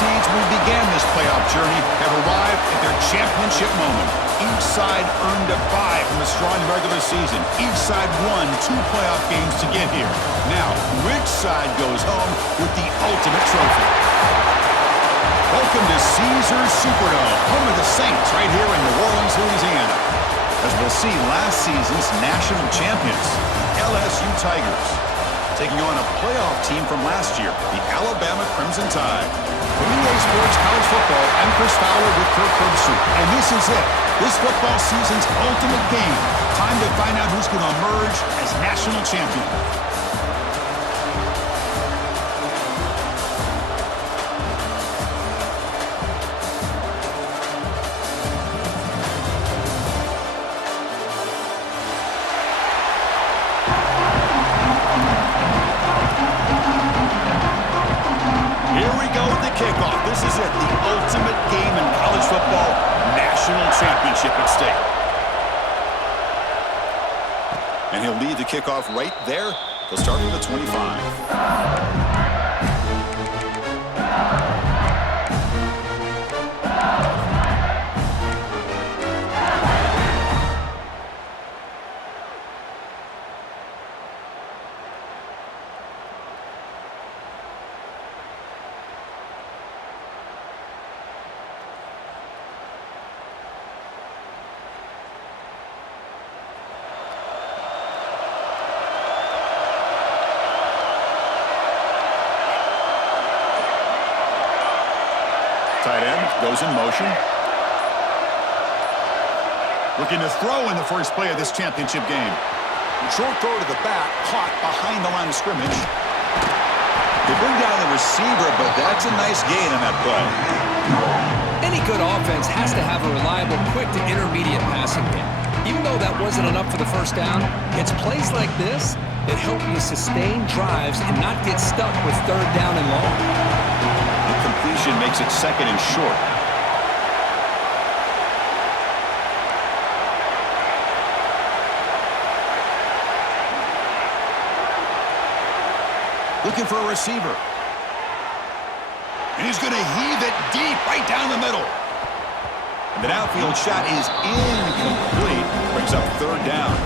seeds who began this playoff journey have arrived at their championship moment. Each side earned a bye from a strong regular season. Each side won 2 playoff games to get here. Now, which side goes home with the ultimate trophy? Welcome to Caesars Superdome, home of the Saints, right here in New Orleans, Louisiana. As we'll see, last season's national champions, LSU Tigers, taking on a playoff team from last year, the Alabama Crimson Tide. From EA Sports College Football, I'm Chris Fowler with Kirk Herbstreit, and this is it. This football season's ultimate game. Time to find out who's going to emerge as national champion. Kickoff. This is it, the ultimate game in college football, national championship at stake. And he'll lead the kickoff right there. He'll start from the 25. Tight end goes in motion. Looking to throw in the first play of this championship game. Short throw to the back, caught behind the line of scrimmage. They bring down the receiver, but that's a nice gain on that play. Any good offense has to have a reliable, quick to intermediate passing game. Even though that wasn't enough for the first down, it's plays like this that help you sustain drives and not get stuck with 3rd down and long. Completion makes it 2nd and short. Looking for a receiver. And he's going to heave it deep right down the middle. And the outfield shot is incomplete. Brings up 3rd down.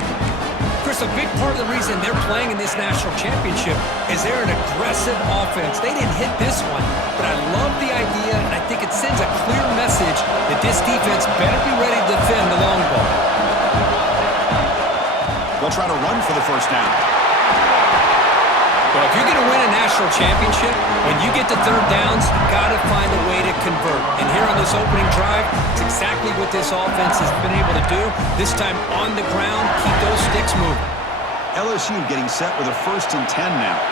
Chris, a big part of the reason they're playing in this national championship is they're an aggressive offense. They didn't hit this one, but I love the idea, and I think it sends a clear message that this defense better be ready to defend the long ball. They'll try to run for the first down. Well, if you're going to win a national championship, when you get to 3rd downs, you've got to find a way to convert. And here on this opening drive, it's exactly what this offense has been able to do. This time on the ground, keep those sticks moving. LSU getting set with a 1st and 10 now.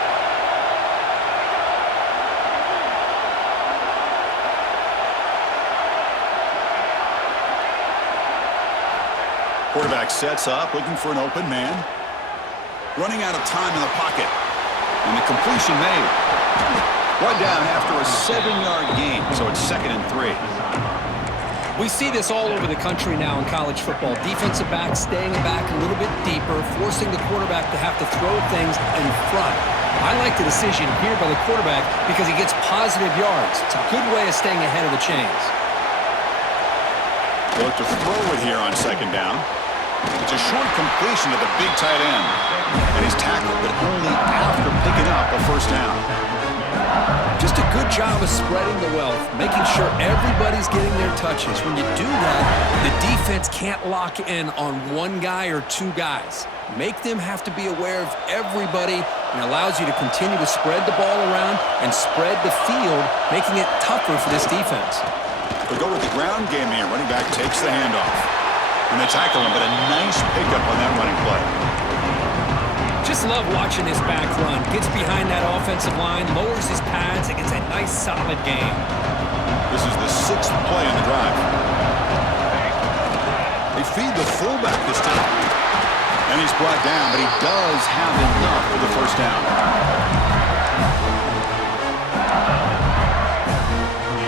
Quarterback sets up, looking for an open man. Running out of time in the pocket. And the completion made. One down after a 7-yard gain, so it's 2nd and 3. We see this all over the country now in college football. Defensive backs staying back a little bit deeper, forcing the quarterback to have to throw things in front. I like the decision here by the quarterback because he gets positive yards. It's a good way of staying ahead of the chains. They'll look to throw it here on 2nd down. It's a short completion to the big tight end. And he's tackled, but only after picking up a 1st down. Just a good job of spreading the wealth, making sure everybody's getting their touches. When you do that, the defense can't lock in on one guy or 2 guys. Make them have to be aware of everybody, and allows you to continue to spread the ball around and spread the field, making it tougher for this defense. They'll go with the ground game here. Running back takes the handoff. And they tackle him, but a nice pickup on that running play. Just love watching this back run. Gets behind that offensive line, lowers his pads, and gets a nice solid gain. This is the 6th play on the drive. They feed the fullback this time. And he's brought down, but he does have enough for the 1st down.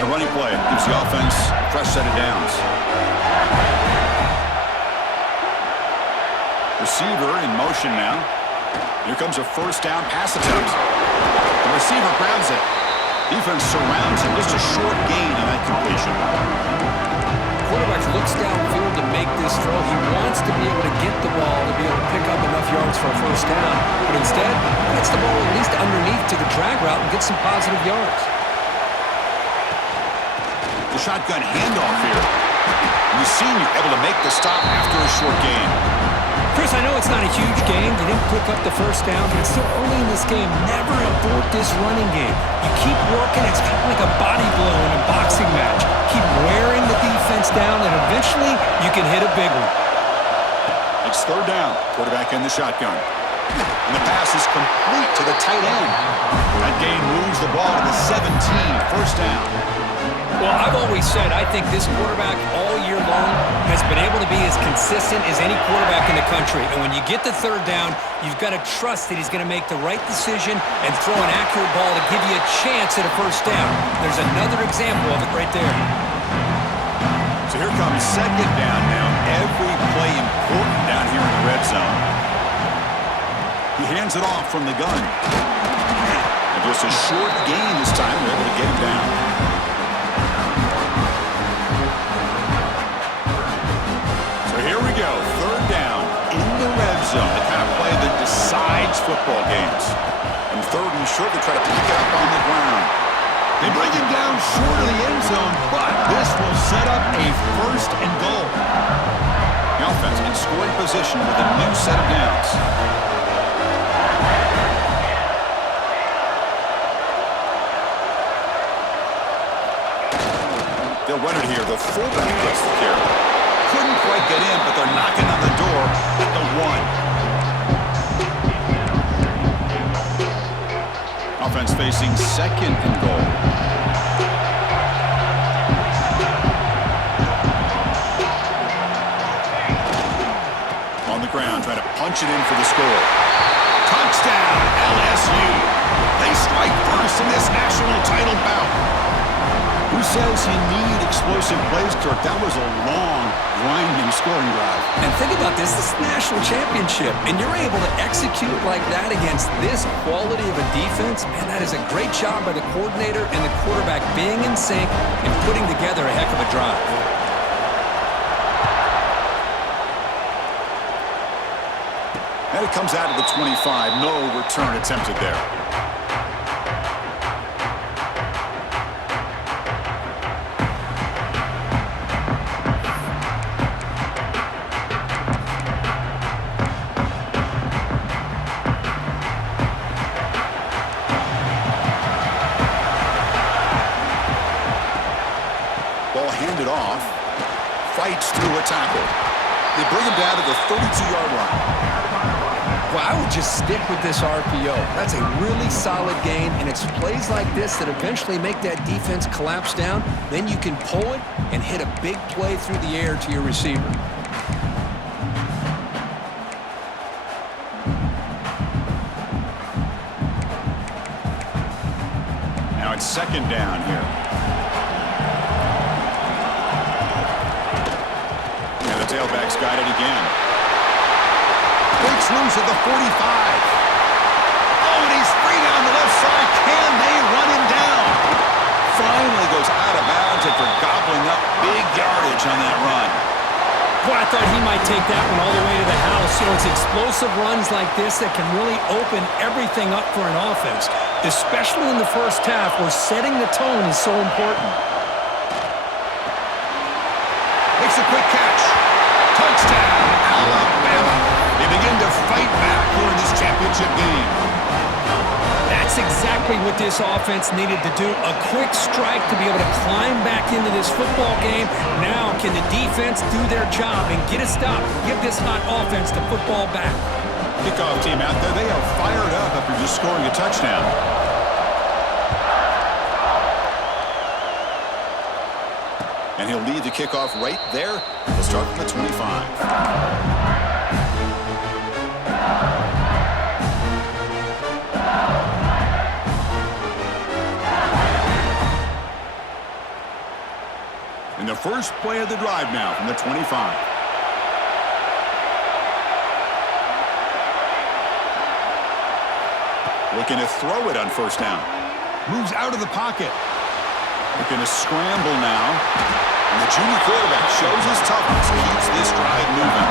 A running play gives the offense a fresh set of downs. Receiver in motion now. Here comes a 1st down pass attempt. The receiver grabs it. Defense surrounds him. Just a short gain on that completion. Quarterback looks downfield to make this throw. He wants to be able to get the ball to be able to pick up enough yards for a first down. But instead, he gets the ball at least underneath to the drag route and gets some positive yards. The shotgun handoff here. And the senior able to make the stop after a short gain. Chris, I know it's not a huge game. They didn't pick up the first down, but it's still early in this game. Never abort this running game. You keep working. It's kind of like a body blow in a boxing match. Keep wearing the defense down, and eventually you can hit a big one. It's third down. Quarterback in the shotgun. And the pass is complete to the tight end. That gain moves the ball to the 17. First down. Well, I've always said I think this quarterback all year long has been able to be as consistent as any quarterback in the country. And when you get the third down, you've got to trust that he's going to make the right decision and throw an accurate ball to give you a chance at a first down. There's another example of it right there. So here comes second down now. Every play important down here in the red zone. He hands it off from the gun. And just a short gain this time. They're able to get him down. Here we go, third down in the red zone, the kind of play that decides football games. And third and short, they try to pick it up on the ground. They bring him down short of the end zone, but this will set up a first and goal. The offense in scoring position with a new set of downs. They'll run it here. The fullback gets the carry. Couldn't quite get in, but they're knocking on the door at the 1. Offense facing second and goal. On the ground, trying to punch it in for the score. Touchdown, LSU. They strike first in this national title bout. Who says you need explosive plays, Kirk? That was a long, grinding scoring drive. And think about this. This is a national championship, and you're able to execute like that against this quality of a defense. Man, that is a great job by the coordinator and the quarterback being in sync and putting together a heck of a drive. And it comes out of the 25. No return attempted there. Handed off, fights through a tackle. They bring him down to the 32-yard line. Well, I would just stick with this RPO. That's a really solid gain, and it's plays like this that eventually make that defense collapse down. Then you can pull it and hit a big play through the air to your receiver. Now it's second down here. Tailback's got it again. Breaks loose at the 45. Oh, and he's free down the left side. Can they run him down? Finally goes out of bounds after gobbling up big yardage on that run. Well, I thought he might take that one all the way to the house. You know, it's explosive runs like this that can really open everything up for an offense, especially in the first half where setting the tone is so important. Makes a quick catch. Touchdown, Alabama. They begin to fight back here in this championship game. That's exactly what this offense needed to do. A quick strike to be able to climb back into this football game. Now can the defense do their job and get a stop? Give this hot offense the football back. Kickoff team out there. They are fired up after just scoring a touchdown. And he'll lead the kickoff right there. We'll start from the 25. In the first play of the drive now from the 25. Looking to throw it on first down. Moves out of the pocket. Looking to scramble now. And the junior quarterback shows his toughness, keeps this drive moving.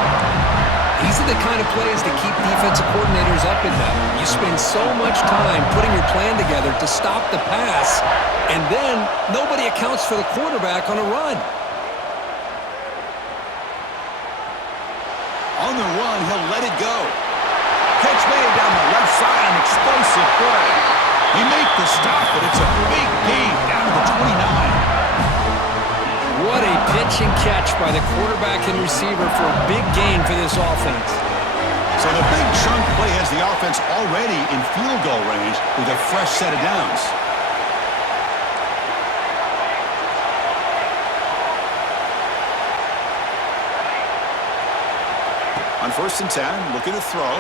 These are the kind of plays that keep defensive coordinators up at night. You spend so much time putting your plan together to stop the pass, and then nobody accounts for the quarterback on a run. On the run, he'll let it go. Catch made down the left side, an explosive play. They make the stop, but it's a big gain down to the 29. What a pitch and catch by the quarterback and receiver for a big gain for this offense. So the big chunk play has the offense already in field goal range with a fresh set of downs. On 1st and 10, looking to throw.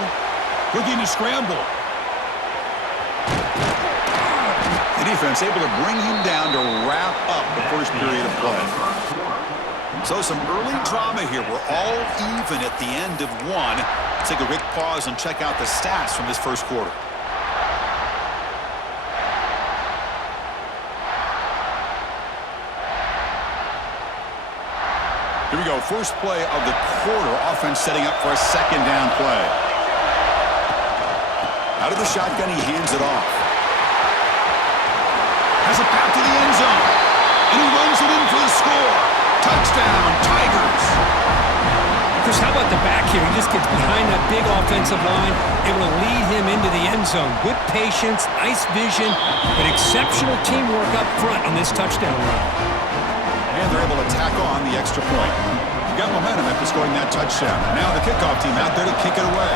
Looking to scramble. The defense able to bring him down to wrap up the first period of play. So some early drama here. We're all even at the end of one. Let's take a quick pause and check out the stats from this first quarter. Here we go. First play of the quarter. Offense setting up for a second down play. Out of the shotgun, he hands it off. Has a path to the end zone. And he runs it in for the score. Touchdown, Tigers. Chris, how about the back here? He just gets behind that big offensive line, able to lead him into the end zone. Good patience, nice vision, but exceptional teamwork up front on this touchdown run. And they're able to tack on the extra point. You got momentum after scoring that touchdown. Now the kickoff team out there to kick it away.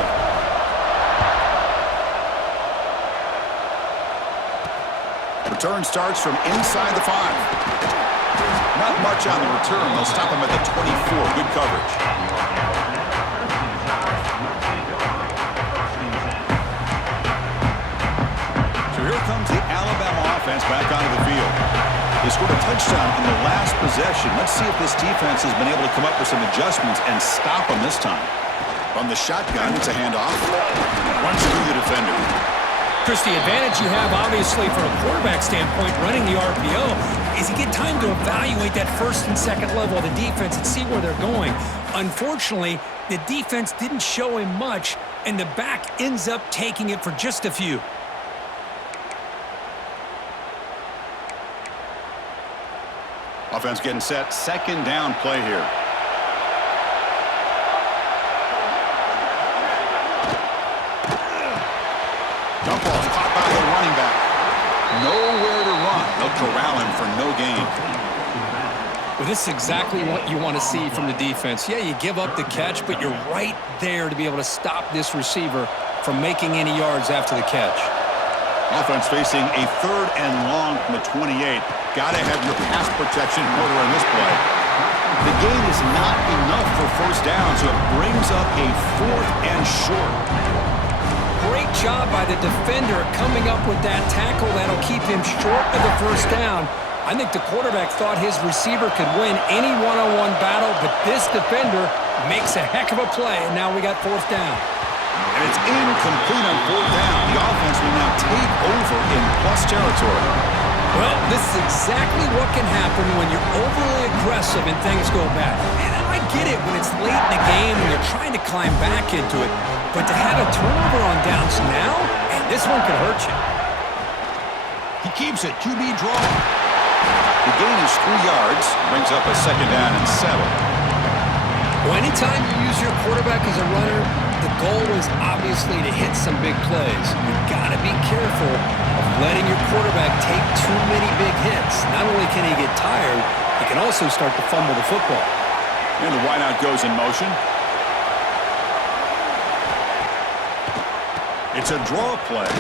Return starts from inside the 5. Not much on the return. They'll stop him at the 24. Good coverage. So here comes the Alabama offense back onto the field. They scored a touchdown in the last possession. Let's see if this defense has been able to come up with some adjustments and stop them this time. From the shotgun, it's a handoff. Runs through the defender. Chris, the advantage you have, obviously, from a quarterback standpoint, running the RPO, is you get time to evaluate that first and second level of the defense and see where they're going. Unfortunately, the defense didn't show him much, and the back ends up taking it for just a few. Offense getting set. Second down play here. Jump ball caught by the running back. Nowhere to run. They'll corral him for no gain. Well, this is exactly what you want to see from the defense. Yeah, you give up the catch, but you're right there to be able to stop this receiver from making any yards after the catch. Offense facing a 3rd and long from the 28. Got to have your pass protection in order on this play. The gain is not enough for first down, so it brings up a 4th and short. Great job by the defender coming up with that tackle that'll keep him short of the first down. I think the quarterback thought his receiver could win any one-on-one battle, but this defender makes a heck of a play, and now we got 4th down. And it's incomplete on 4th down. The offense will now take over in plus territory. Well, this is exactly what can happen when you're overly aggressive and things go bad. And I get it when it's late in the game and you're trying to climb back into it. But to have a turnover on downs now, and this one could hurt you. He keeps it. QB draw. The gain is 3 yards. Brings up a 2nd down and 7. Well, anytime you use your quarterback as a runner, the goal is obviously to hit some big plays. You've got to be careful of letting your quarterback take too many big hits. Not only can he get tired, he can also start to fumble the football. And the wideout goes in motion. It's a draw play.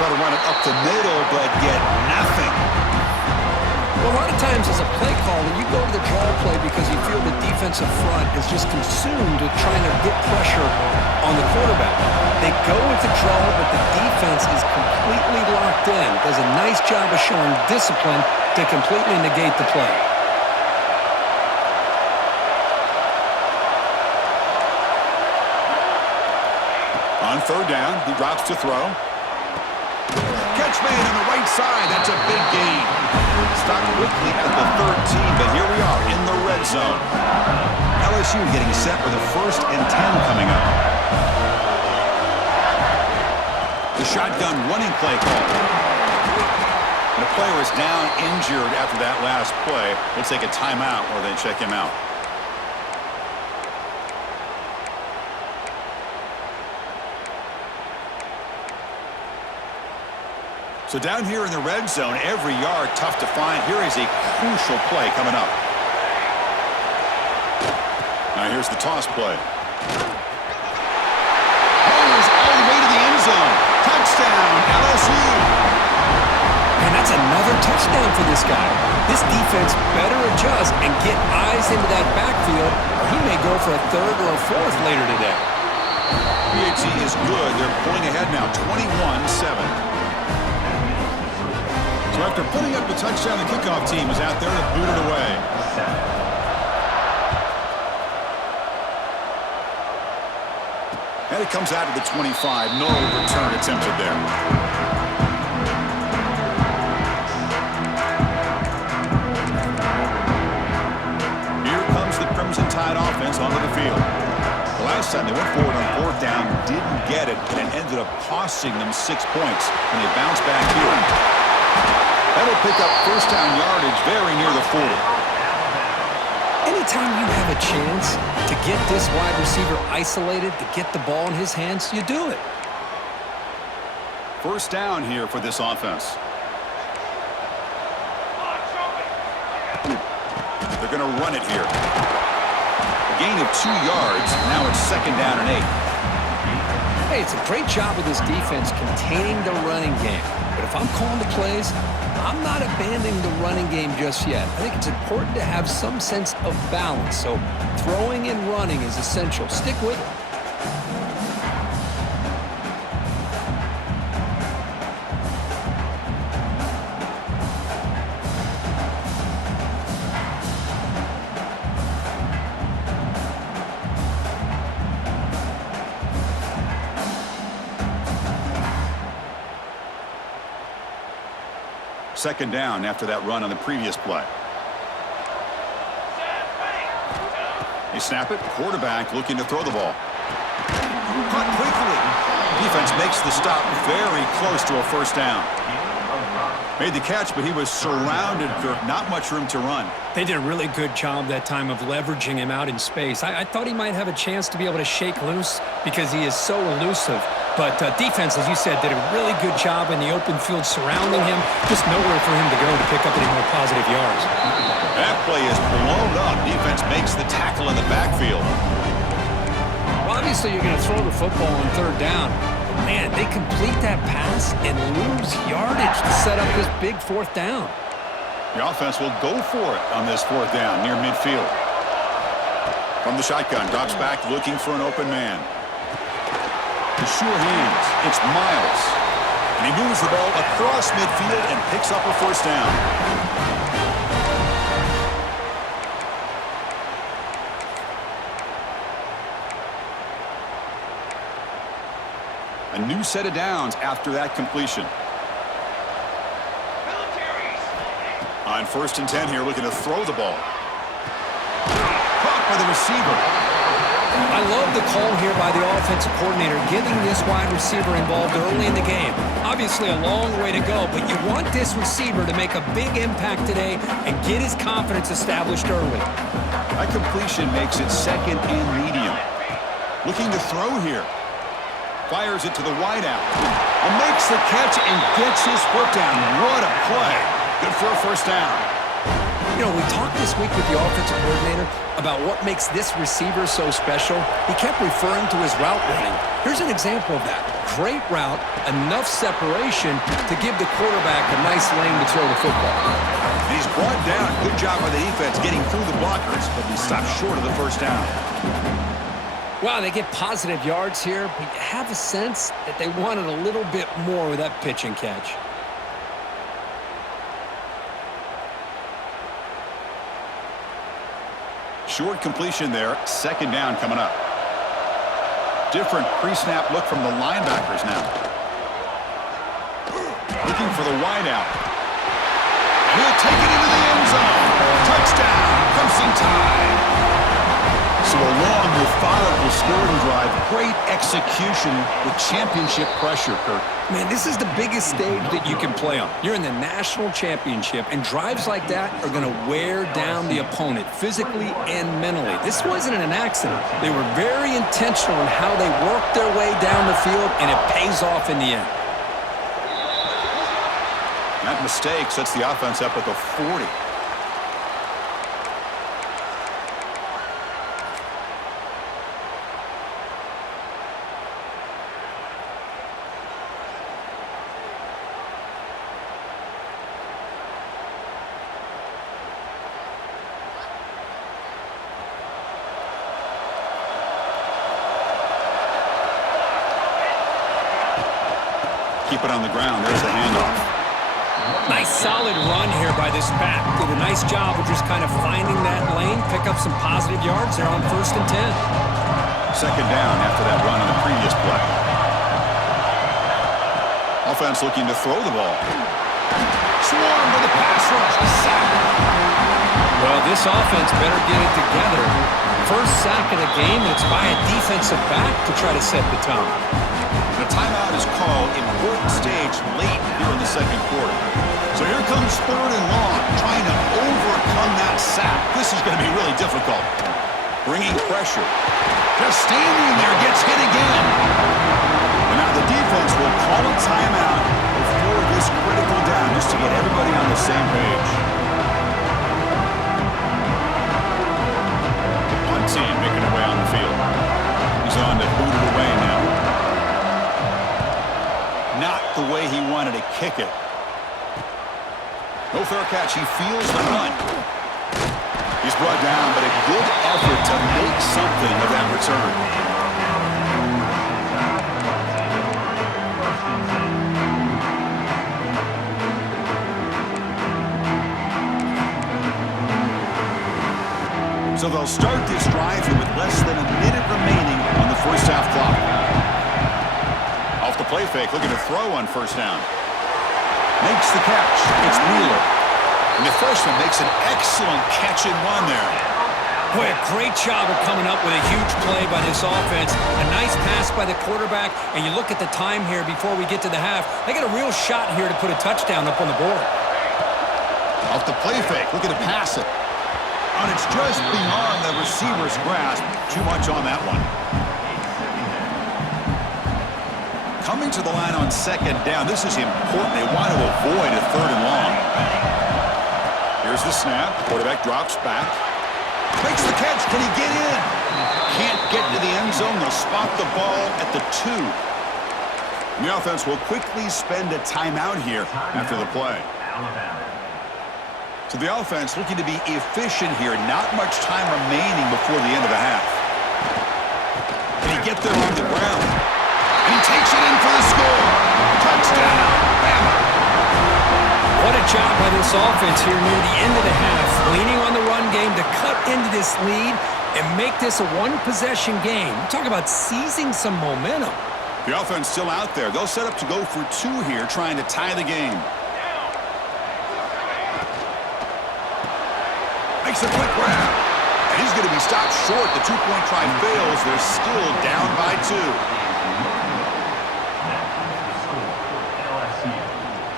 Try to run it up the middle, but get nothing. Well, a lot of times as a play caller, you go to the draw play because you feel the defensive front is just consumed with trying to get pressure on the quarterback. They go with the draw, but the defense is completely locked in. Does a nice job of showing discipline to completely negate the play. On 3rd down, he drops to throw. Catch catch made on the right side. That's a big gain. Stopped quickly at the 13, but here we are in the red zone. LSU getting set for the 1st and 10 coming up. The shotgun running play call. The player is down injured after that last play. We'll take a timeout or then check him out. So down here in the red zone, every yard tough to find. Here is a crucial play coming up. Now here's the toss play. Rolls all the way to the end zone. Touchdown, LSU. And that's another touchdown for this guy. This defense better adjust and get eyes into that backfield, or he may go for a 3rd or a 4th later today. PAT is good. They're pulling ahead now, 21-7. So after putting up the touchdown, the kickoff team is out there to boot it away. And it comes out of the 25. No return attempted there. Here comes the Crimson Tide offense onto the field. The last time they went forward on 4th down, didn't get it, and it ended up costing them 6 points. And they bounced back here. That'll pick up 1st down yardage very near the 40. Anytime you have a chance to get this wide receiver isolated, to get the ball in his hands, you do it. 1st down here for this offense. They're going to run it here. A gain of 2 yards. Now it's 2nd down and 8. Hey, it's a great job of this defense containing the running game. But if I'm calling the plays, I'm not abandoning the running game just yet. I think it's important to have some sense of balance. So throwing and running is essential. Stick with it. Second down after that run on the previous play. They snap it. Quarterback looking to throw the ball. Caught quickly. Defense makes the stop very close to a 1st down. Made the catch, but he was surrounded, Kirk. Not much room to run. They did a really good job that time of leveraging him out in space. I thought he might have a chance to be able to shake loose because he is so elusive. But defense, as you said, did a really good job in the open field surrounding him. Just nowhere for him to go to pick up any more positive yards. That play is blown up. Defense makes the tackle in the backfield. Well, obviously, you're going to throw the football on 3rd down. Man, they complete that pass and lose yardage to set up this big 4th down. The offense will go for it on this 4th down near midfield. From the shotgun, drops back looking for an open man. The sure hands. It's Miles. And he moves the ball across midfield and picks up a 1st down. A new set of downs after that completion. On 1st and 10 here, looking to throw the ball. Caught by the receiver. I love the call here by the offensive coordinator, getting this wide receiver involved early in the game. Obviously a long way to go, but you want this receiver to make a big impact today and get his confidence established early. That completion makes it 2nd and medium. Looking to throw here. Fires it to the wideout. And makes the catch and gets his foot down. What a play. Good for a 1st down. You know, we talked this week with the offensive coordinator about what makes this receiver so special. He kept referring to his route running. Here's an example of that. Great route, enough separation to give the quarterback a nice lane to throw the football. And he's brought down. Good job by the defense getting through the blockers, but he stopped short of the 1st down. Wow, they get positive yards here, but you have a sense that they wanted a little bit more with that pitch and catch. Short completion there. 2nd down coming up. Different pre-snap look from the linebackers now. Looking looking for the wideout. And he'll take it into the end zone. Touchdown, Crimson Tide. So a long, methodical scoring drive. Great execution with championship pressure, Kirk. Man, this is the biggest stage that you can play on. You're in the national championship, and drives like that are going to wear down the opponent physically and mentally. This wasn't an accident. They were very intentional in how they worked their way down the field, and it pays off in the end. That mistake sets the offense up at the 40. Keep it on the ground. There's the handoff. Nice solid run here by this back. Did a nice job of just kind of finding that lane, pick up some positive yards there on 1st and 10. Second down after that run on the previous play. Offense looking to throw the ball. Swarm with a pass rush. Sack. Well, this offense better get it together. First sack of the game, and it's by a defensive back to try to set the tone. The timeout is called. Important stage late here in the second quarter. So here comes 3rd and long, trying to overcome that sack. This is going to be really difficult. Bringing pressure. Just standing there, gets hit again. And now the defense will call a timeout before this critical down, just to get everybody on the same page. The punt team making their way on the field. He's on to boot it away now. Not the way he wanted to kick it. No fair catch. He feels the run. He's brought down, but a good effort to make something of that return. So they'll start this drive here with less than a minute remaining on the first half clock. Off the play fake, looking to throw on 1st down. Makes the catch. It's Wheeler. And the freshman makes an excellent catch and run there. Boy, a great job of coming up with a huge play by this offense. A nice pass by the quarterback, and you look at the time here before we get to the half. They got a real shot here to put a touchdown up on the board. Off the play fake, looking to pass it. And it's just beyond the receiver's grasp. Too much on that one. Coming to the line on 2nd down. This is important. They want to avoid a 3rd and long. Here's the snap. Quarterback drops back. Makes the catch. Can he get in? Can't get to the end zone. They'll spot the ball at the 2. And the offense will quickly spend a timeout here after the play. So the offense looking to be efficient here. Not much time remaining before the end of the half. Can he get there on the ground? And he takes it in for the score. Touchdown, Bama. What a job by this offense here near the end of the half. Leaning on the run game to cut into this lead and make this a one-possession game. Talk about seizing some momentum. The offense still out there. They'll set up to go for 2 here, trying to tie the game. Makes a quick grab. And he's going to be stopped short. The 2-point try fails. They're still down by 2.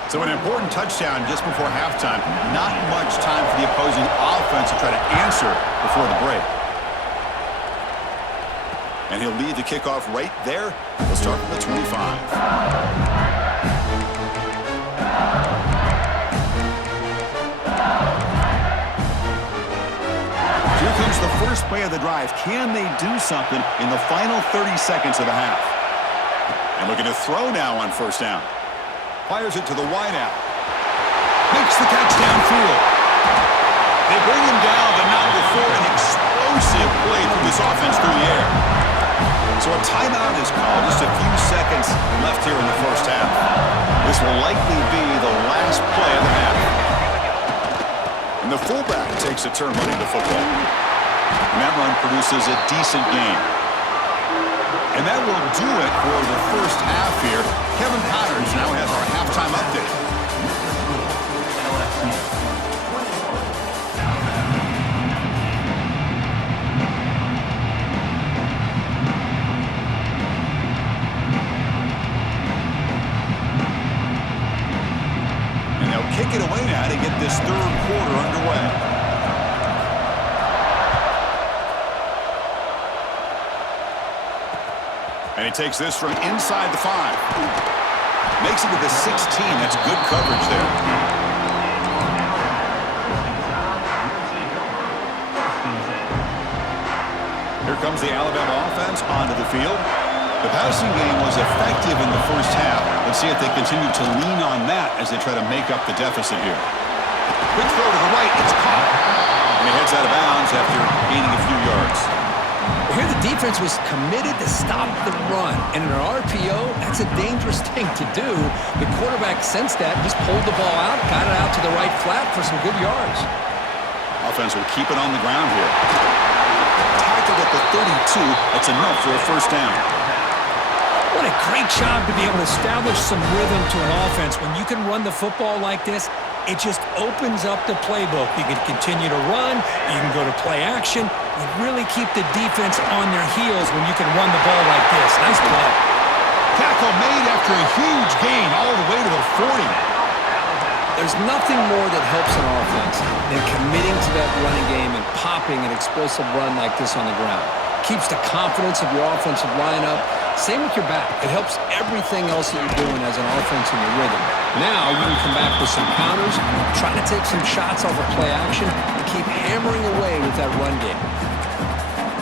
So an important touchdown just before halftime. Not much time for the opposing offense to try to answer before the break. And he'll lead the kickoff right there. We'll start from the 25. Here comes the first play of the drive. Can they do something in the final 30 seconds of the half? And looking to throw now on 1st down. Fires it to the wideout. Makes the catch downfield. They bring him down, but not before an explosive play from this offense through the air. So a timeout is called. Just a few seconds left here in the first half. This will likely be the last play of the half. And the fullback takes a turn running the football. And that run produces a decent gain. And that will do it for the first half here. Kevin Connors now has our halftime update. kick it away now to get this third quarter underway. And he takes this from inside the 5. Makes it to the 16. That's good coverage there. Here comes the Alabama offense onto the field. The passing game was effective in the first half. Let's see if they continue to lean on that as they try to make up the deficit here. Quick throw to the right. It's caught. And he heads out of bounds after gaining a few yards. Here the defense was committed to stop the run. And in an RPO, that's a dangerous thing to do. The quarterback sensed that, just pulled the ball out, got it out to the right flat for some good yards. Offense will keep it on the ground here. Tackled at the 32. That's enough for a first down. What a great job to be able to establish some rhythm to an offense. When you can run the football like this, it just opens up the playbook. You can continue to run. You can go to play action. You really keep the defense on their heels when you can run the ball like this. Nice play. Tackle made after a huge gain all the way to the 40. There's nothing more that helps an offense than committing to that running game and popping an explosive run like this on the ground. Keeps the confidence of your offensive lineup. Same with your back. It helps everything else that you're doing as an offense in your rhythm. Now you can come back with some counters, try to take some shots off of play action, and keep hammering away with that run game.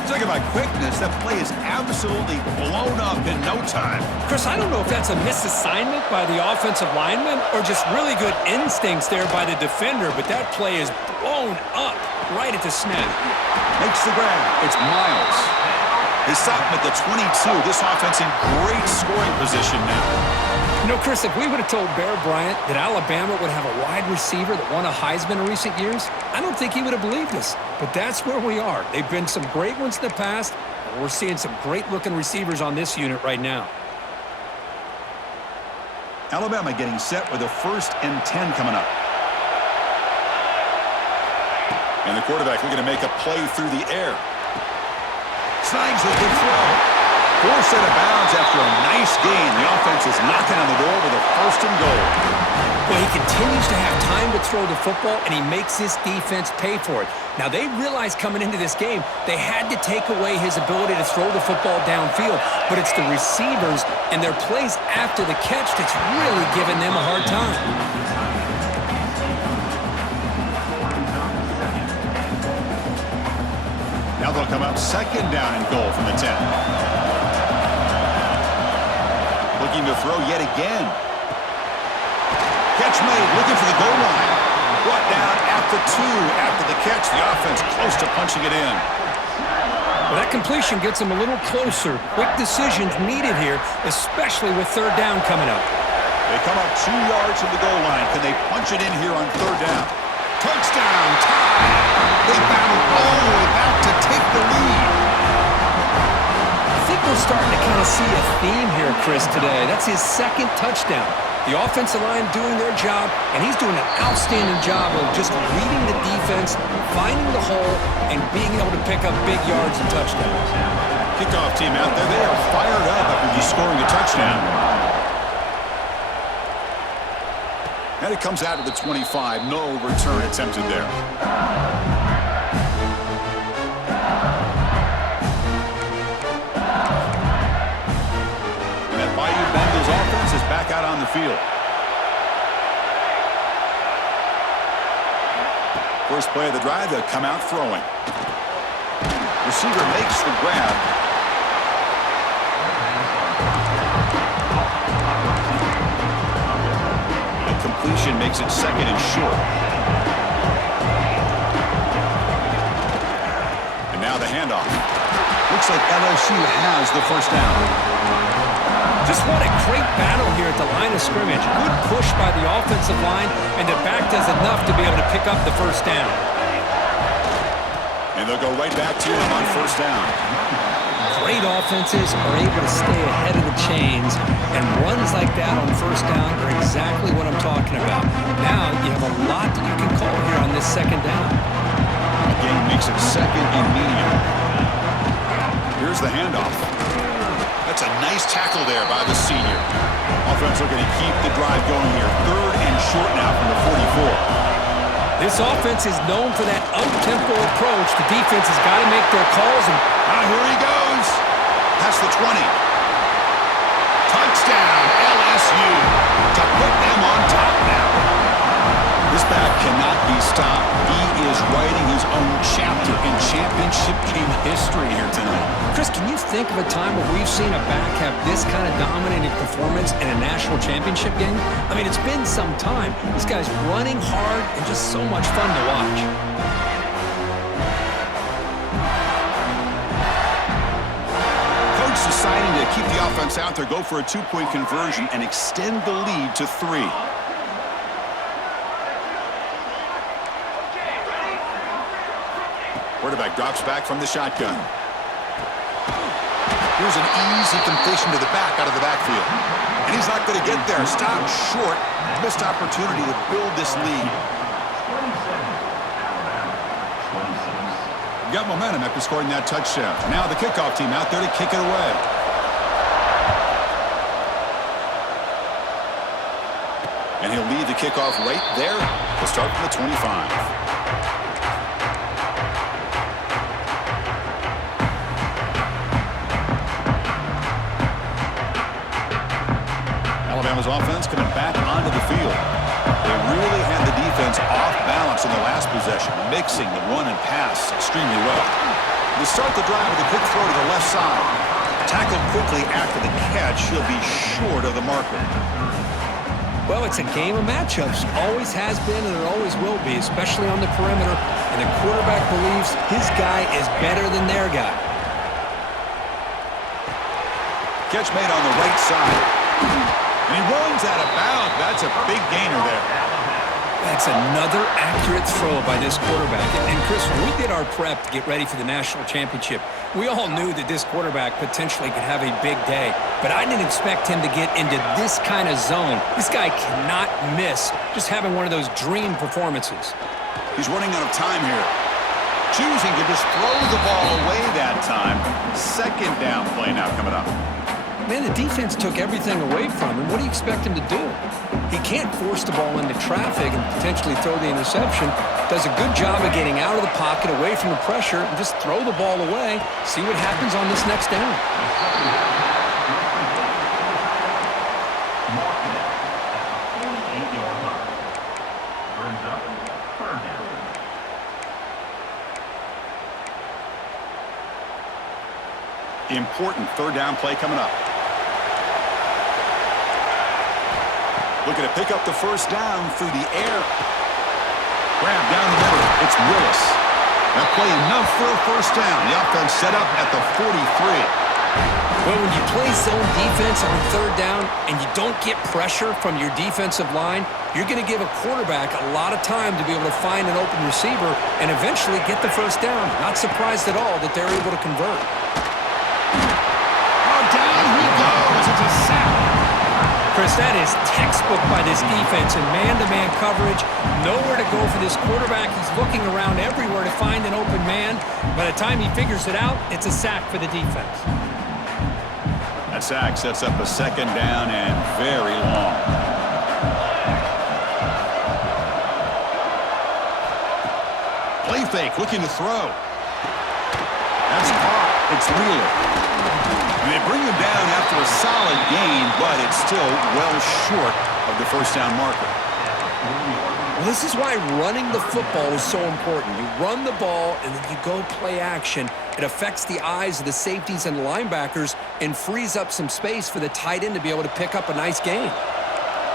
Talking about quickness, that play is absolutely blown up in no time. Chris, I don't know if that's a misassignment by the offensive lineman or just really good instincts there by the defender, but that play is blown up right at the snap. Makes the grab. It's Miles. They stop him at the 22. This offense in great scoring position now. You know, Chris, if we would have told Bear Bryant that Alabama would have a wide receiver that won a Heisman in recent years, I don't think he would have believed us. But that's where we are. They've been some great ones in the past, and we're seeing some great-looking receivers on this unit right now. Alabama getting set with a 1st and 10 coming up. And the quarterback looking to make a play through the air. Snags a good throw. Forced out of bounds after a nice gain. The offense is knocking on the door with a 1st and goal. Well, he continues to have time to throw the football, and he makes this defense pay for it. Now, they realized coming into this game they had to take away his ability to throw the football downfield, but it's the receivers and their plays after the catch that's really giving them a hard time. Now they'll come up 2nd down and goal from the 10. Looking to throw yet again. Catch made, looking for the goal line. Brought down at the 2 after the catch. The offense close to punching it in. Well, that completion gets them a little closer. Quick decisions needed here, especially with 3rd down coming up. They come up 2 yards from the goal line. Can they punch it in here on 3rd down? Touchdown, tie. They battle all the way back to take the lead. I think we're starting to kind of see a theme here, Chris, today. That's his 2nd touchdown. The offensive line doing their job, and he's doing an outstanding job of just reading the defense, finding the hole, and being able to pick up big yards and touchdowns. Kickoff team out there, they are fired up after just scoring a touchdown. And it comes out of the 25. No return attempted there. And that Bayou Bengals offense is back out on the field. First play of the drive, they'll come out throwing. Receiver makes the grab. Completion makes it 2nd and short. And now the handoff. Looks like LSU has the 1st down. Just what a great battle here at the line of scrimmage. Good push by the offensive line, and the back does enough to be able to pick up the 1st down. And they'll go right back to him on 1st down. Great offenses are able to stay ahead of the chains, and runs like that on 1st down are exactly what I'm talking about. Now you have a lot that you can call here on this 2nd down. Again makes it 2nd and medium. Here's the handoff. That's a nice tackle there by the senior. Offense looking to keep the drive going here. 3rd and short now from the 44. This offense is known for that up-tempo approach. The defense has got to make their calls. And here he goes. Past the 20. Touchdown, LSU. To put them on top now. This back cannot be stopped. He is writing his own chapter in championship game history here tonight. Chris, can you think of a time where we've seen a back have this kind of dominating performance in a national championship game? I mean, it's been some time. This guy's running hard and just so much fun to watch. Coach deciding to keep the offense out there, go for a 2-point conversion, and extend the lead to 3. Quarterback drops back from the shotgun. Here's an easy completion to the back out of the backfield. And he's not going to get there. Stopped short. Missed opportunity to build this lead. Got momentum after scoring that touchdown. Now the kickoff team out there to kick it away. And he'll lead the kickoff right there. We'll start from the 25. Alabama's offense coming back onto the field. They really had the defense off balance in the last possession, mixing the run and pass extremely well. They start the drive with a quick throw to the left side. Tackled quickly after the catch, he'll be short of the marker. Well, it's a game of matchups. Always has been and it always will be, especially on the perimeter. And the quarterback believes his guy is better than their guy. Catch made on the right side. And he runs out of bounds. That's a big gainer there. That's another accurate throw by this quarterback. And Chris, when we did our prep to get ready for the national championship, we all knew that this quarterback potentially could have a big day. But I didn't expect him to get into this kind of zone. This guy cannot miss just having one of those dream performances. He's running out of time here. Choosing to just throw the ball away that time. 2nd down play now coming up. Man, the defense took everything away from him. What do you expect him to do? He can't force the ball into traffic and potentially throw the interception. Does a good job of getting out of the pocket, away from the pressure, and just throw the ball away. See what happens on this next down. Important 3rd down play coming up. Looking to pick up the 1st down through the air. Grab down the middle. It's Willis. That play enough for a 1st down. The offense set up at the 43. Well, when you play zone defense on 3rd down and you don't get pressure from your defensive line, you're going to give a quarterback a lot of time to be able to find an open receiver and eventually get the 1st down. Not surprised at all that they're able to convert. Down he goes. It's a sack. Chris, that is textbook by this defense in man-to-man coverage. Nowhere to go for this quarterback. He's looking around everywhere to find an open man. By the time he figures it out, it's a sack for the defense. That sack sets up a 2nd down and very long. Play fake, looking to throw. That's caught. It's Wheeler. And they bring him down after a solid gain, but it's still well short of the 1st down marker. Well, this is why running the football is so important. You run the ball, and then you go play action. It affects the eyes of the safeties and the linebackers and frees up some space for the tight end to be able to pick up a nice gain.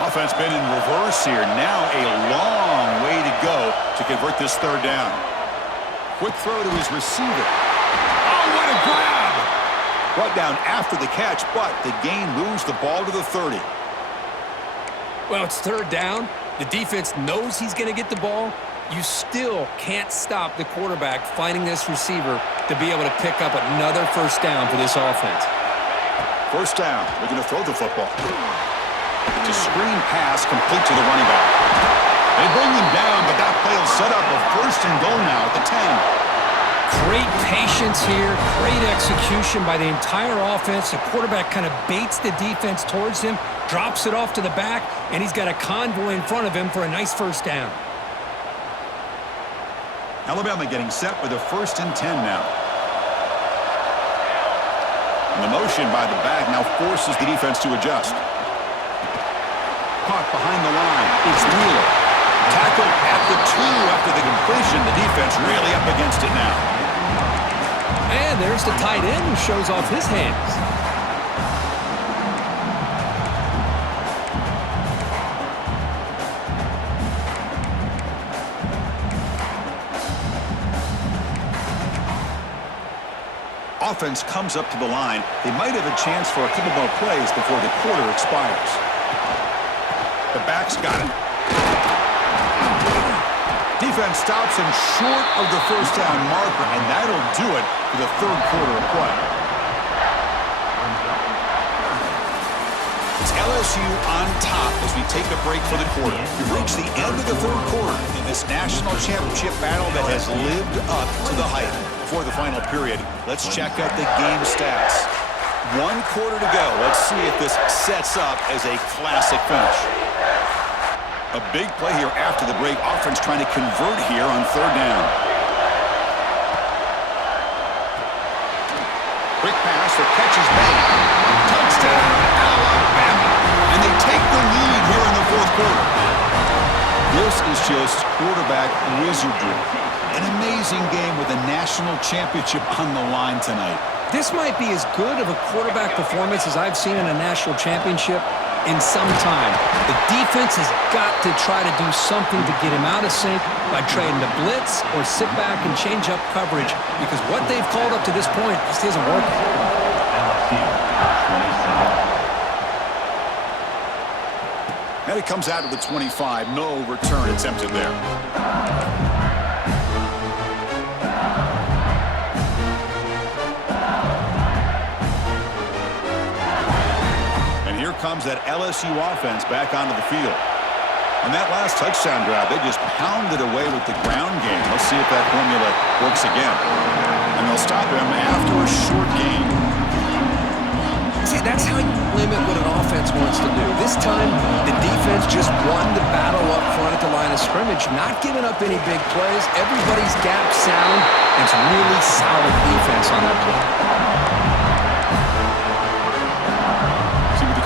Offense been in reverse here. Now a long way to go to convert this 3rd down. Quick throw to his receiver. Oh, what a grab! Brought down after the catch, but the gain moves the ball to the 30. Well, it's 3rd down. The defense knows he's going to get the ball. You still can't stop the quarterback finding this receiver to be able to pick up another 1st down for this offense. 1st down. Looking to throw the football. It's a screen pass complete to the running back. They bring him down, but that play will set up a 1st and goal now at the 10. Great patience here, great execution by the entire offense. The quarterback kind of baits the defense towards him, drops it off to the back, and he's got a convoy in front of him for a nice first down. Alabama getting set for the 1st and 10 now. And the motion by the back now forces the defense to adjust. Caught behind the line. It's Wheeler. Tackled at the 2 after the completion. The defense really up against it now. And there's the tight end who shows off his hands. Offense comes up to the line. They might have a chance for a couple more plays before the quarter expires. The back's got it. Defense stops him short of the first down marker, and that'll do it for the 3rd quarter of play. It's LSU on top as we take a break for the quarter. We've reached the end of the 3rd quarter in this national championship battle that has lived up to the hype. Before the final period, let's check out the game stats. 1 quarter to go. Let's see if this sets up as a classic finish. A big play here after the break. Offense trying to convert here on 3rd down. Quick pass, the catch is made. Touchdown, Alabama. And they take the lead here in the 4th quarter. This is just quarterback wizardry. An amazing game with a national championship on the line tonight. This might be as good of a quarterback performance as I've seen in a national championship in some time. The defense has got to try to do something to get him out of sync by trading to blitz or sit back and change up coverage, because what they've called up to this point just isn't working. And it comes out of the 25. No return attempted there. Comes that LSU offense back onto the field. And that last touchdown drive, they just pounded away with the ground game. Let's see if that formula works again. And they'll stop him after a short gain. See, that's how you limit what an offense wants to do. This time, the defense just won the battle up front at the line of scrimmage, not giving up any big plays. Everybody's gap sound. It's really solid defense on that play.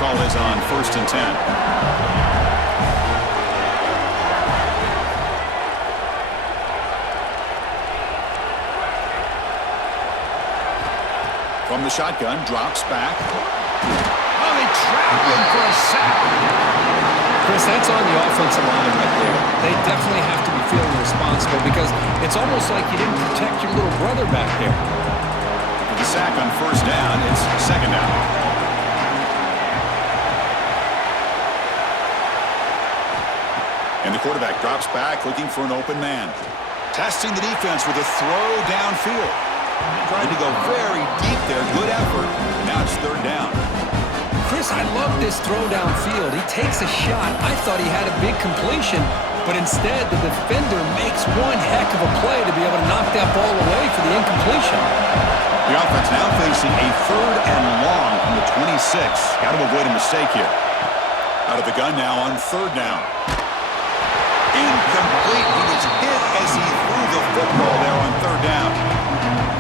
Call is on 1st and 10. From the shotgun, drops back. Oh, they trap him for a sack. Chris, that's on the offensive line right there. They definitely have to be feeling responsible, because it's almost like you didn't protect your little brother back there. With the sack on 1st down, it's 2nd down. And the quarterback drops back, looking for an open man. Testing the defense with a throw downfield. Trying to go very deep there. Good effort. And now it's 3rd down. Chris, I love this throw downfield. He takes a shot. I thought he had a big completion, but instead the defender makes one heck of a play to be able to knock that ball away for the incompletion. The offense now facing a 3rd and long from the 26. Got to avoid a mistake here. Out of the gun now on 3rd down. Incomplete. He was hit as he threw the football there on 3rd down.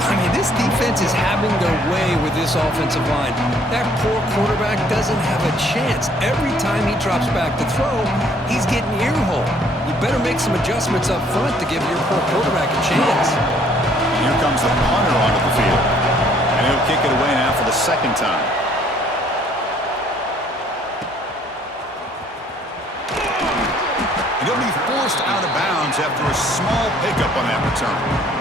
I mean, this defense is having their way with this offensive line. That poor quarterback doesn't have a chance. Every time he drops back to throw, he's getting earholed. You better make some adjustments up front to give your poor quarterback a chance. Here comes the punter onto the field. And he'll kick it away now for the 2nd time. He'll be forced out of bounds after a small pickup on that return.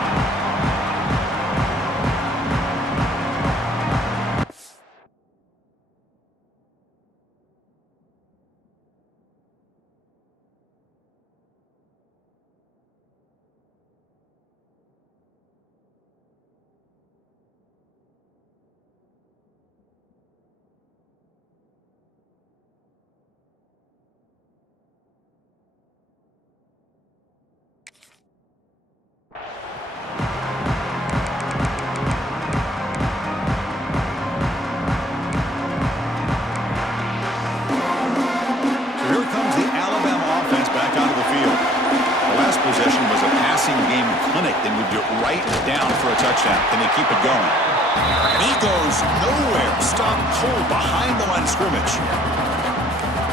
possession was a passing game clinic. They moved it right down for a touchdown. Can they keep it going? And he goes nowhere. Stopped cold behind the line of scrimmage.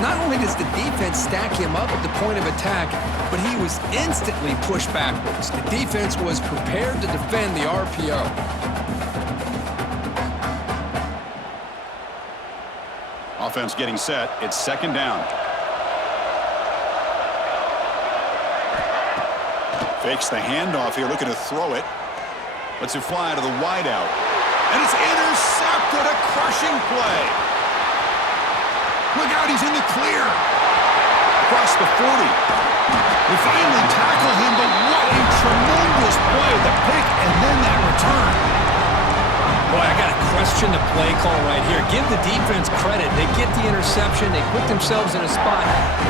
Not only does the defense stack him up at the point of attack, but he was instantly pushed backwards. The defense was prepared to defend the RPO. Offense getting set. It's second down. Fakes the handoff here, looking to throw it. Lets it fly to the wideout. And it's intercepted. A crushing play. Look out, he's in the clear. Across the 40. They finally tackle him, but what a tremendous play. The pick and then that return. Boy, I got to question the play call right here. Give the defense credit. They get the interception. They put themselves in a spot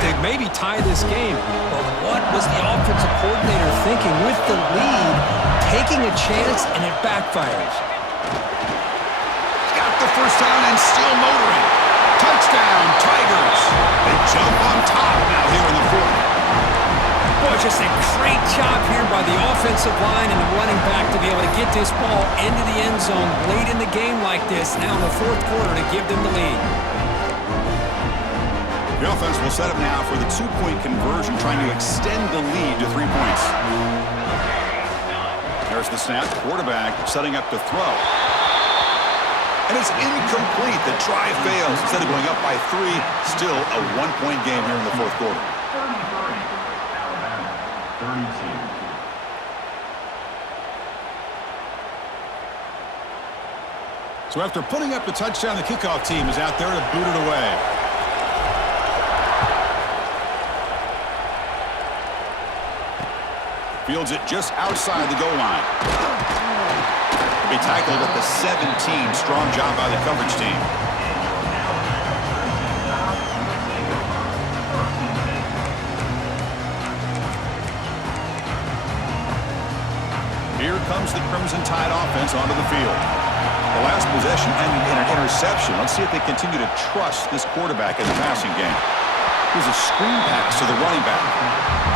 to maybe tie this game. But what was the offensive coordinator thinking with the lead, taking a chance, and it backfires? Got the first down and still motoring. Touchdown, Tigers. They jump on top now here in the fourth. Boy, just a great job here by the offensive line and the running back to be able to get this ball into the end zone late in the game like this, now in the fourth quarter, to give them the lead. The offense will set up now for the two-point conversion, trying to extend the lead to 3 points. There's the snap. Quarterback setting up to throw. And it's incomplete. The try fails. Instead of going up by 3, still a one-point game here in the fourth quarter. 32. So after putting up the touchdown, the kickoff team is out there to boot it away. Fields it just outside the goal line. Be tackled at the 17. Strong job by the coverage team. Here comes the Crimson Tide offense onto the field. The last possession ended in an interception. Let's see if they continue to trust this quarterback in the passing game. Here's a screen pass to the running back.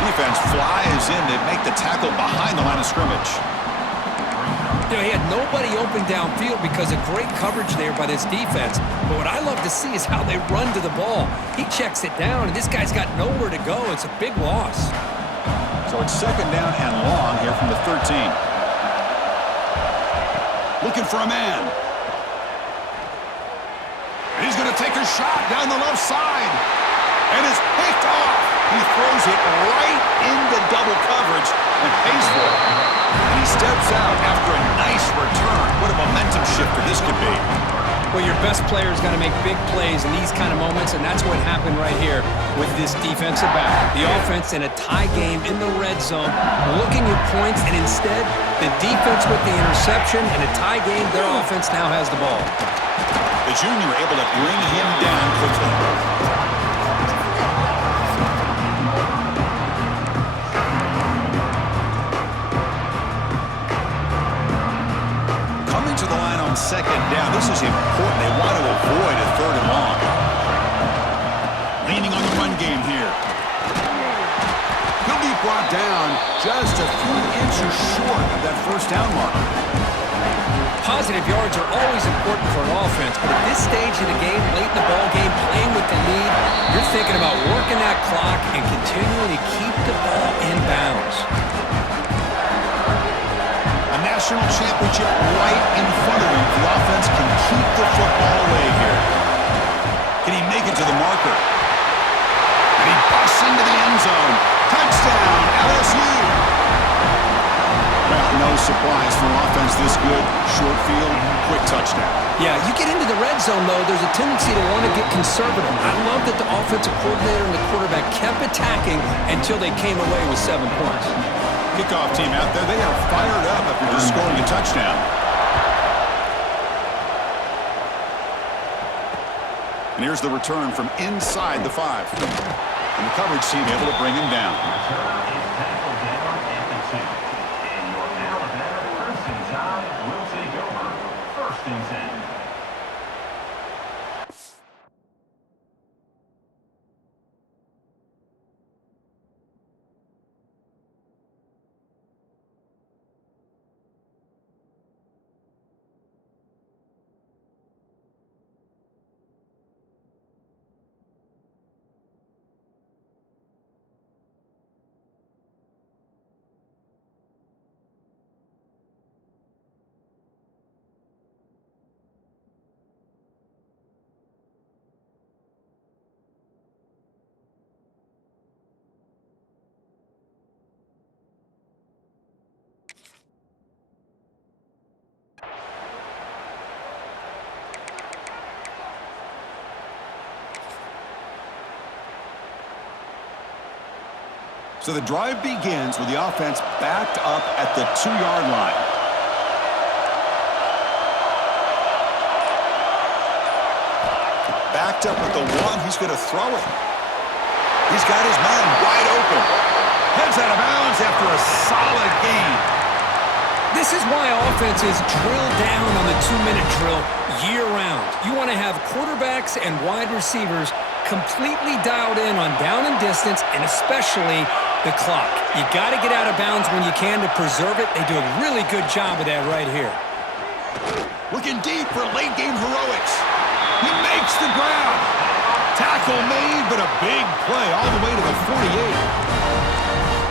Defense flies in to make the tackle behind the line of scrimmage. You know, he had nobody open downfield because of great coverage there by this defense. But what I love to see is how they run to the ball. He checks it down, and this guy's got nowhere to go. It's a big loss. So it's second down and long here from the 13. Looking for a man. And he's going to take a shot down the left side. And it's picked off. He throws it right into double coverage and pays for it. And he steps out after a nice return. What a momentum shifter this could be. Well, your best player's got to make big plays in these kind of moments, and that's what happened right here with this defensive back. The offense in a tie game in the red zone, looking at points, and instead, the defense with the interception. In a tie game, their offense now has the ball. The junior able to bring him down quickly. To the line on second down. This is important. They want to avoid a third and long. Leaning on the run game here. He'll be brought down just a few inches short of that first down marker. Positive yards are always important for an offense, but at this stage of the game, late in the ball game, playing with the lead, you're thinking about working that clock and continuing to keep the ball in bounds. National championship right in front of him. The offense can keep the football away here. Can he make it to the marker? And he busts into the end zone. Touchdown, LSU. Well, no surprise for an offense this good. Short field, quick touchdown. Yeah, you get into the red zone, though, there's a tendency to want to get conservative. I love that the offensive coordinator and the quarterback kept attacking until they came away with 7 points. Kickoff team out there, they are fired up after just scoring a touchdown. And here's the return from inside the 5. And the coverage team able to bring him down. So the drive begins with the offense backed up at the 2-yard line. Backed up at the 1, he's going to throw it. He's got his man wide open. Heads out of bounds after a solid gain. This is why offenses drill down on the 2-minute drill year-round. You want to have quarterbacks and wide receivers completely dialed in on down and distance, and especially the clock. You got to get out of bounds when you can to preserve it. They do a really good job of that right here. Looking deep for late-game heroics. He makes the grab. Tackle made, but a big play all the way to the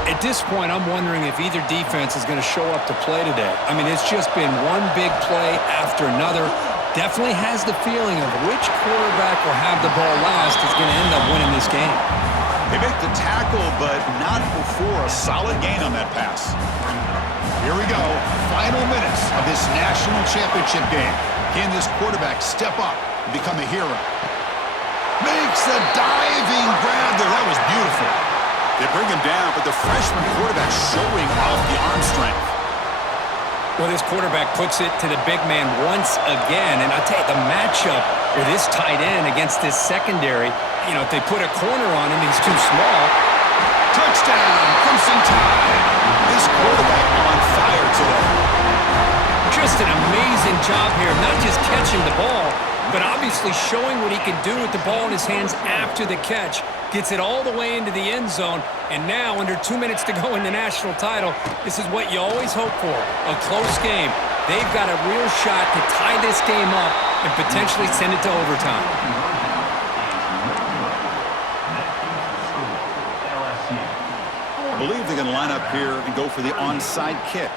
48. At this point, I'm wondering if either defense is going to show up to play today. I mean, it's just been one big play after another. Definitely has the feeling of which quarterback will have the ball last is going to end up winning this game. They make the tackle, but not before a solid gain on that pass. Here we go. Final minutes of this national championship game. Can this quarterback step up and become a hero? Makes a diving grab there. That was beautiful. They bring him down, but the freshman quarterback showing off the arm strength. Well, this quarterback puts it to the big man once again. And I tell you, the matchup with this tight end against this secondary, you know, if they put a corner on him, he's too small. Touchdown, Crimson Tide. This quarterback on fire today. Just an amazing job here, not just catching the ball, but obviously showing what he can do with the ball in his hands after the catch. Gets it all the way into the end zone, and now under 2 minutes to go in the national title, this is what you always hope for, a close game. They've got a real shot to tie this game up and potentially send it to overtime. I believe they're going to line up here and go for the onside kick.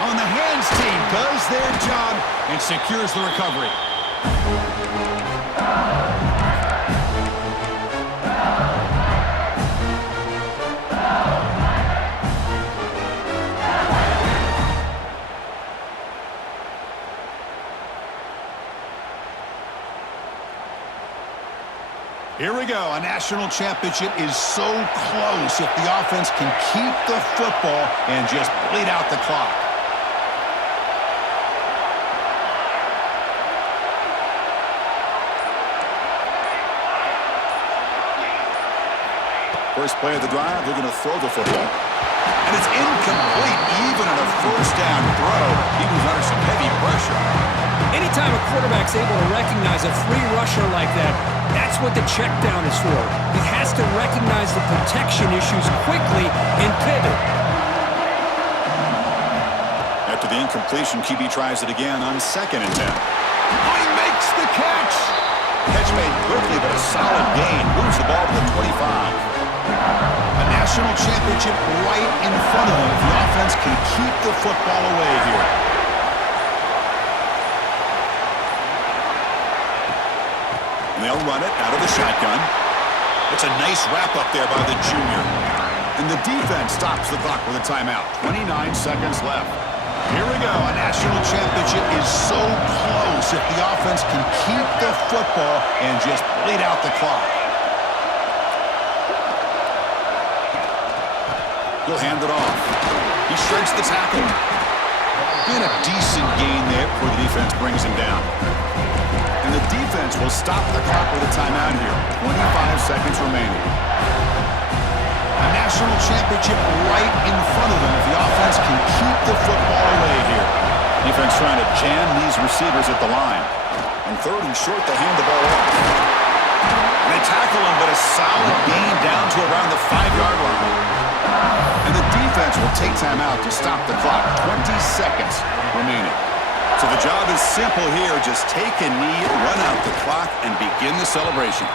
On the hands team does their job and secures the recovery. Here we go. A national championship is so close if the offense can keep the football and just bleed out the clock. First play of the drive, they're going to throw the football. And it's incomplete, even on a first down throw. He was under some heavy pressure. Anytime a quarterback's able to recognize a free rusher like that, that's what the check down is for. He has to recognize the protection issues quickly and pivot. After the incompletion, QB tries it again on 2nd and 10. Oh, he makes the catch! Catch made quickly, but a solid gain. Moves the ball to the 25. A national championship right in front of them if the offense can keep the football away here. And they'll run it out of the shotgun. It's a nice wrap-up there by the junior. And the defense stops the clock with a timeout. 29 seconds left. Here we go. A national championship is so close if the offense can keep the football and just bleed out the clock. He'll hand it off. He shreds the tackle. And a decent gain there before the defense brings him down. And the defense will stop the clock with a timeout here. 25 seconds remaining. A national championship right in front of them if the offense can keep the football away here. Defense trying to jam these receivers at the line. On 3rd and short, they hand the ball off. And they tackle him, but a solid gain down to around the 5-yard line. And the defense will take time out to stop the clock. 20 seconds remaining. So the job is simple here. Just take a knee, run out the clock, and begin the celebration.